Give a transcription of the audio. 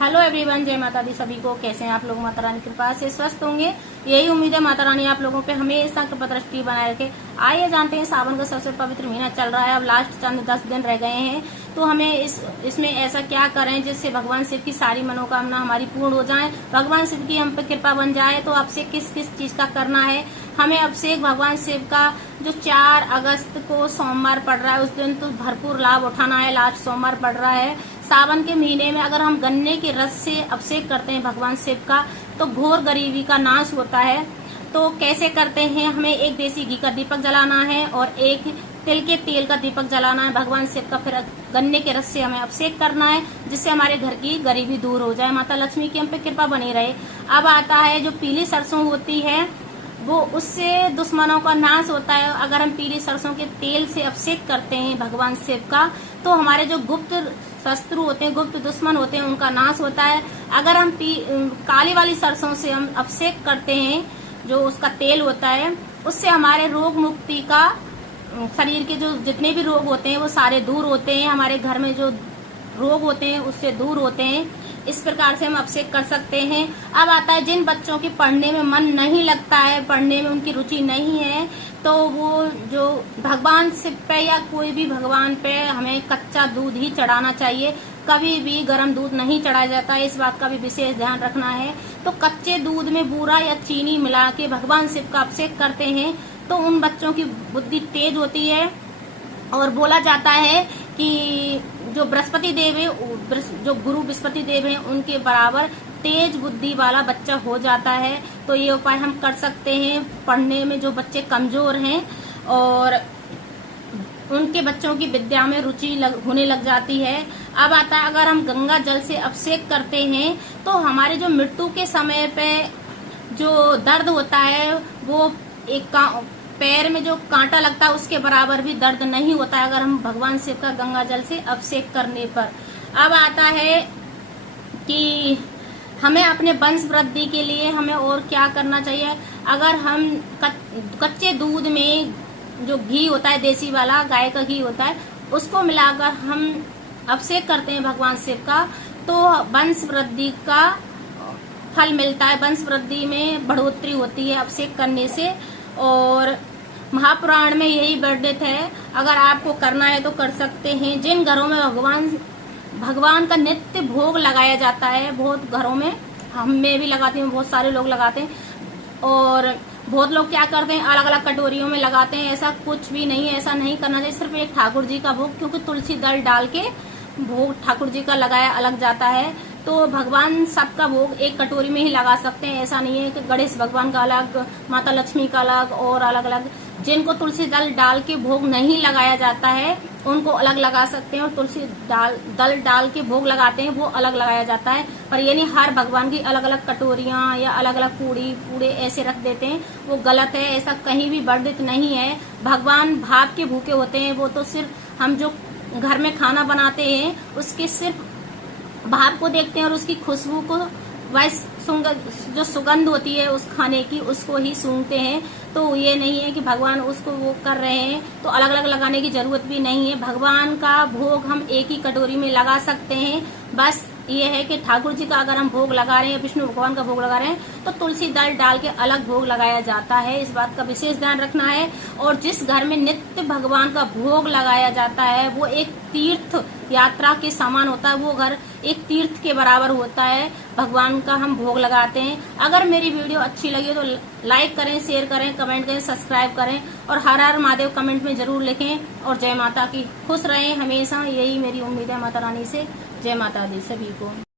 Hello everyone, जय माता दी सभी को। कैसे हैं आप लोग? माता रानी की कृपा से स्वस्थ होंगे, यही उम्मीद है। माता रानी आप लोगों पे हमेशा कृपा दृष्टि बनाए रखे। आइए जानते हैं, सावन का सबसे पवित्र महीना चल रहा है, अब लास्ट चंद 10 दिन रह गए हैं, तो हमें इसमें ऐसा क्या करें जिससे भगवान शिव की सारी मनोकामना हमारी पूर्ण हो जाए, भगवान शिव की हम पे कृपा बन जाए। तो आपसे किस किस चीज का करना है हमें अभिषेक भगवान शिव का जो 4 अगस्त को सोमवार पड़ रहा है, उस दिन तो भरपूर लाभ उठाना है। लास्ट सोमवार पड़ रहा है सावन के महीने में। अगर हम गन्ने के रस से अभिषेक करते हैं भगवान शिव का तो घोर गरीबी का नाश होता है। तो कैसे करते हैं? हमें एक देसी घी का दीपक जलाना है और एक तिल के तेल का दीपक जलाना है भगवान शिव का। फिर गन्ने के रस से हमें अभिषेक करना है जिससे हमारे घर की गरीबी दूर हो जाए, माता लक्ष्मी की हम पे कृपा बनी रहे। अब आता है जो पीली सरसों होती है, वो उससे दुश्मनों का नाश होता है। अगर हम पीली सरसों के तेल से अभिषेक करते हैं भगवान शिव का तो हमारे जो गुप्त शत्रु होते हैं, गुप्त दुश्मन होते हैं, उनका नाश होता है। अगर हम काली वाली सरसों से हम अभिषेक करते हैं, जो उसका तेल होता है, उससे हमारे रोग मुक्ति का, शरीर के जो जितने भी रोग होते हैं वो सारे दूर होते हैं। हमारे घर में जो रोग होते हैं उससे दूर होते हैं। इस प्रकार से हम अभिषेक कर सकते हैं। अब आता है जिन बच्चों के पढ़ने में मन नहीं लगता है, पढ़ने में उनकी रुचि नहीं है, तो वो जो भगवान शिव पे या कोई भी भगवान पे हमें कच्चा दूध ही चढ़ाना चाहिए। कभी भी गर्म दूध नहीं चढ़ाया जाता है, इस बात का भी विशेष ध्यान रखना है। तो कच्चे दूध में बूरा या चीनी मिला के भगवान शिव का अभिषेक करते हैं तो उन बच्चों की बुद्धि तेज होती है। और बोला जाता है कि जो बृहस्पति देव है, जो गुरु बृहस्पति देव है, उनके बराबर तेज बुद्धि वाला बच्चा हो जाता है। तो ये उपाय हम कर सकते हैं। पढ़ने में जो बच्चे कमजोर हैं और उनके बच्चों की विद्या में रुचि होने लग जाती है। अब आता है अगर हम गंगा जल से अभिषेक करते हैं तो हमारे जो मृत्यु के समय पे जो दर्द होता है वो एक पैर में जो कांटा लगता है उसके बराबर भी दर्द नहीं होता है अगर हम भगवान शिव का गंगा जल से अभिषेक करने पर। अब आता है कि हमें अपने वंश वृद्धि के लिए हमें और क्या करना चाहिए। अगर हम कच्चे दूध में जो घी होता है, देसी वाला गाय का घी होता है, उसको मिलाकर हम अभिषेक करते हैं भगवान शिव का तो वंश वृद्धि का फल मिलता है। वंश वृद्धि में बढ़ोतरी होती है अभिषेक करने से। और महापुराण में यही वर्णित है। अगर आपको करना है तो कर सकते हैं। जिन घरों में भगवान का नित्य भोग लगाया जाता है, बहुत घरों में, मैं भी लगाती हूँ, बहुत सारे लोग लगाते हैं, और बहुत लोग क्या करते हैं अलग अलग कटोरियों में लगाते हैं। ऐसा कुछ भी नहीं है, ऐसा नहीं करना चाहिए। सिर्फ एक ठाकुर जी का भोग, क्योंकि तुलसी दल डाल के भोग ठाकुर जी का लगाया अलग जाता है। तो भगवान सबका भोग एक कटोरी में ही लगा सकते हैं। ऐसा नहीं है कि गणेश भगवान का अलग, माता लक्ष्मी का अलग और अलग अलग। जिनको तुलसी दल डाल के भोग नहीं लगाया जाता है उनको अलग लगा सकते हैं, और तुलसी दल डाल के भोग लगाते हैं वो अलग लगाया जाता है। पर ये नहीं हर भगवान की अलग अलग कटोरियां या अलग अलग पूड़े ऐसे रख देते हैं, वो गलत है। ऐसा कहीं भी वर्णित नहीं है। भगवान भाव के भूखे होते हैं। वो तो सिर्फ हम जो घर में खाना बनाते हैं उसके सिर्फ भाव को देखते हैं और उसकी खुशबू को, जो सुगंध होती है उस खाने की, उसको ही सूंघते हैं। तो ये नहीं है कि भगवान उसको वो कर रहे हैं तो अलग अलग लगाने की जरूरत भी नहीं है। भगवान का भोग हम एक ही कटोरी में लगा सकते हैं। बस ये है कि ठाकुर जी का अगर हम भोग लगा रहे हैं, विष्णु भगवान का भोग लगा रहे हैं, तो तुलसी दल डाल के अलग भोग लगाया जाता है। इस बात का विशेष ध्यान रखना है। और जिस घर में नित्य भगवान का भोग लगाया जाता है वो एक तीर्थ यात्रा के समान होता है। वो घर एक तीर्थ के बराबर होता है। भगवान का हम भोग लगाते हैं। अगर मेरी वीडियो अच्छी लगी तो लाइक करें, शेयर करें, कमेंट करें, सब्सक्राइब करें, और हर हर महादेव कमेंट में जरूर लिखें। और जय माता की। खुश रहें हमेशा, यही मेरी उम्मीद है माता रानी से। जय माता दी सभी को।